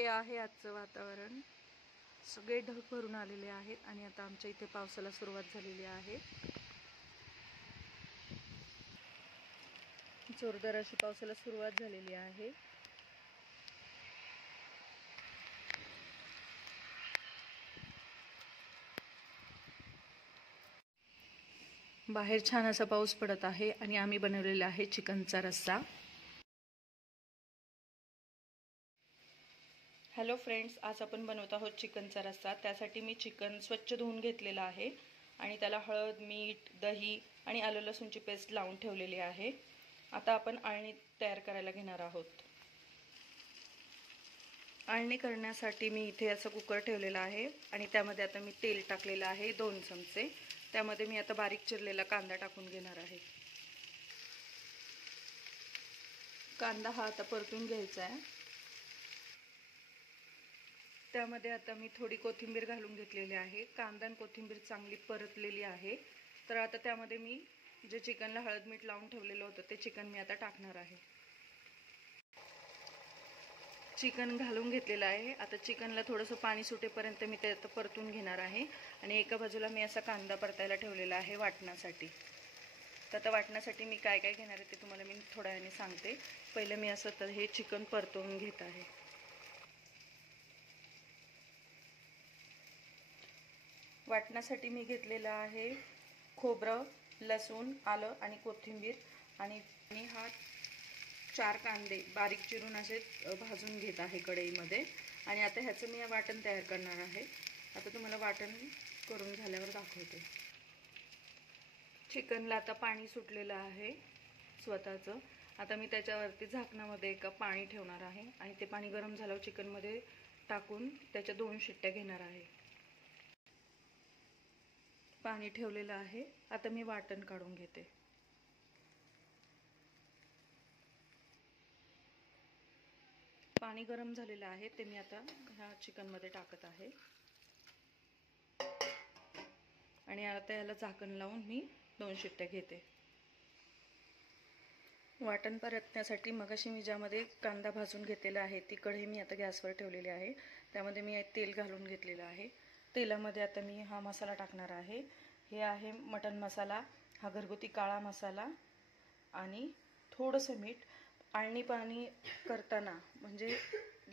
हे आहे आजचं वातावरण. सगळे ढग भरून आलेले आहेत आणि आता आमच्या इथे पावसाला सुरुवात झालेली आहे. जोरदार अशी पावसाला सुरुवात झालेली आहे. बाहेर छान असा पाऊस पडत आहे आणि आम्ही बनवलेला आहे चिकनचा रस्सा. हॅलो फ्रेंड्स, आज आपण बनवत आहोत चिकनचा रस्सा. त्यासाठी मी चिकन स्वच्छ धुवून घेतलेलं आहे आणि त्याला हळद, मीठ, दही आणि आलं लसूणची पेस्ट लावून ठेवलेली आहे. आता आपण आळणी तयार करायला घेणार आहोत. आळणी करण्यासाठी मी इथे असं कुकर ठेवलेला आहे आणि त्यामध्ये आता मी तेल टाकलेलं आहे 2 चमचे. त्यामध्ये मी आता बारीक चिरलेला कांदा टाकून घेणार आहे. कांदा हा आता परतून घ्यायचा आहे. त्यामध्ये आता मी थोडी कोथिंबीर घालून घेतलेली आहे. कांदा आणि कोथिंबीर चांगली परतलेली आहे. तर आता त्यामध्ये मी जे चिकनला हळद मीठ लावून ठेवलेलं होतं ते चिकन मी आता टाकणार आहे. चिकन घालून घेतलेलं आहे. आता चिकनला थोडंसं पाणी सुटेपर्यंत मी ते आता परतून घेणार आहे आणि एका बाजूला मी असा कांदा परतायला ठेवलेला आहे वाटण्यासाठी. तर आता वाटण्यासाठी मी काय काय घेणार आहे ते तुम्हाला मी थोड्या वेळाने सांगते. पहिलं मी असं तर हे चिकन परतवून घेत आहे. वाटण्यासाठी मी घेतलेलं आहे खोबरं, लसूण, आलं आणि कोथिंबीर आणि हा 4 कांदे बारीक चिरून असे भाजून घेत आहे कढईमध्ये. आणि आता ह्याचं मी वाटण तयार करणार आहे. आता तुम्हाला वाटण करून झाल्यावर दाखवते. चिकनला आता पाणी सुटलेलं आहे स्वतःचं. आता मी त्याच्यावरती झाकणामध्ये एका पाणी ठेवणार आहे आणि ते पाणी गरम झाल्यावर चिकनमध्ये टाकून त्याच्या 2 शिट्ट्या घेणार आहे. पाणी ठेवलेलं आहे. आता मी वाटण काढून घेते. पाणी गरम झालेलं आहे ते मी आता ह्या चिकनमध्ये टाकत आहे आणि आता याला झाकण लावून मी 2 शिट्ट्या घेते. वाटण परतण्यासाठी मगाशी मी ज्यामध्ये कांदा भाजून घेतलेला आहे ती कढई मी आता गॅसवर ठेवलेली आहे. त्यामध्ये मी तेल घालून घेतलेलं आहे. तेलामध्ये आता मी हा मसाला टाकणार आहे. हे आहे मटण मसाला, हा घरगुती काळा मसाला आणि थोडंसं मीठ. आळणी पाणी करताना म्हणजे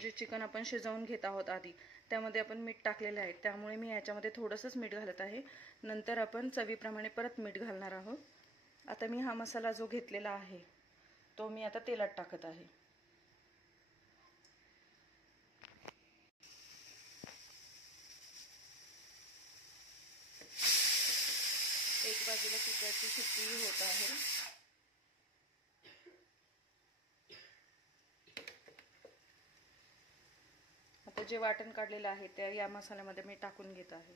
जे चिकन आपण शिजवून घेत आहोत आधी त्यामध्ये आपण मीठ टाकलेलं आहे, त्यामुळे मी याच्यामध्ये थोडंसंच मीठ घालत आहे. नंतर आपण चवीप्रमाणे परत मीठ घालणार आहोत. आता मी हा मसाला जो घेतलेला आहे तो मी आता तेलात टाकत आहे. एक बाजूला कुकरची शिट्टी होत आहे. आता जे वाटण काढलेलं आहे ते या मसाल्यामध्ये मी टाकून घेत आहे.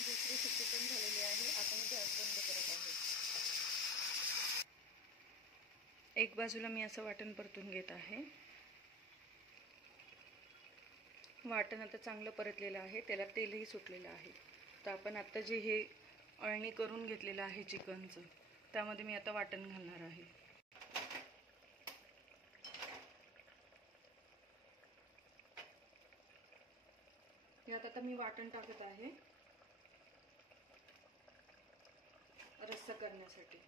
दुसरी शिट्टी पण झालेली आहे. आता मी गॅस बंद करत आहे. एक बाजूला मी असं वाटण परतून घेत आहे. वाटण आता चांगलं परतलेलं आहे, त्याला तेलही सुटलेलं आहे. तर आपण आता जे हे अळणी करून घेतलेलं आहे चिकनचं त्यामध्ये मी आता वाटण घालणार आहे. यात आता मी वाटण टाकत आहे रस्सा करण्यासाठी.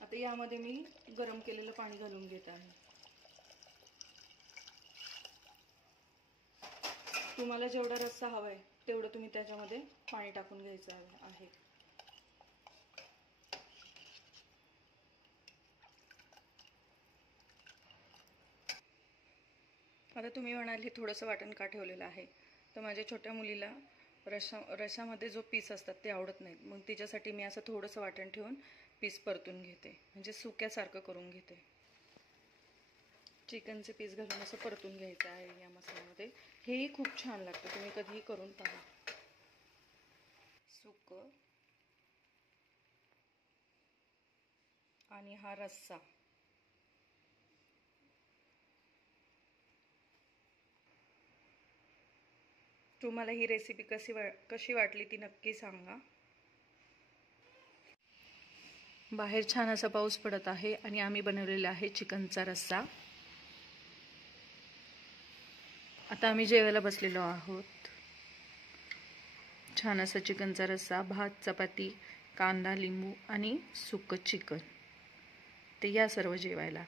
आता यामध्ये मी गरम केलेलं पाणी घालून घेत आहे. तुम्हाला जेवढा रस्सा हवाय तेवढं तुम्ही त्याच्यामध्ये पाणी टाकून घ्यायचं आहे. आता तुम्ही म्हणाल हे थोडंसं वाटण का ठेवलेलं आहे, तर माझ्या छोट्या मुलीला रशामध्ये जो पीस असतात ते आवडत नाहीत. मग तिच्यासाठी मी असं थोडंसं वाटण ठेवून पीस परतून घेते, म्हणजे सुक्यासारखं करून घेते. चिकनचे पीस घालून असं परतून घ्यायचं आहे या मसाल्यामध्ये. हेही खूप छान लागतं, तुम्ही कधीही करून पहा. सुकं आणि हा रस्सा. तुम्हाला ही रेसिपी कशी वाटली ती नक्की सांगा. बाहेर छान असा पाऊस पडत आहे आणि आम्ही बनवलेला आहे चिकनचा रस्सा. आता आम्ही जेवायला बसलेलो आहोत. छान असा चिकनचा रस्सा, भात, चपाती, कांदा, लिंबू आणि सुकं चिकन. ते या सर्व जेवायला.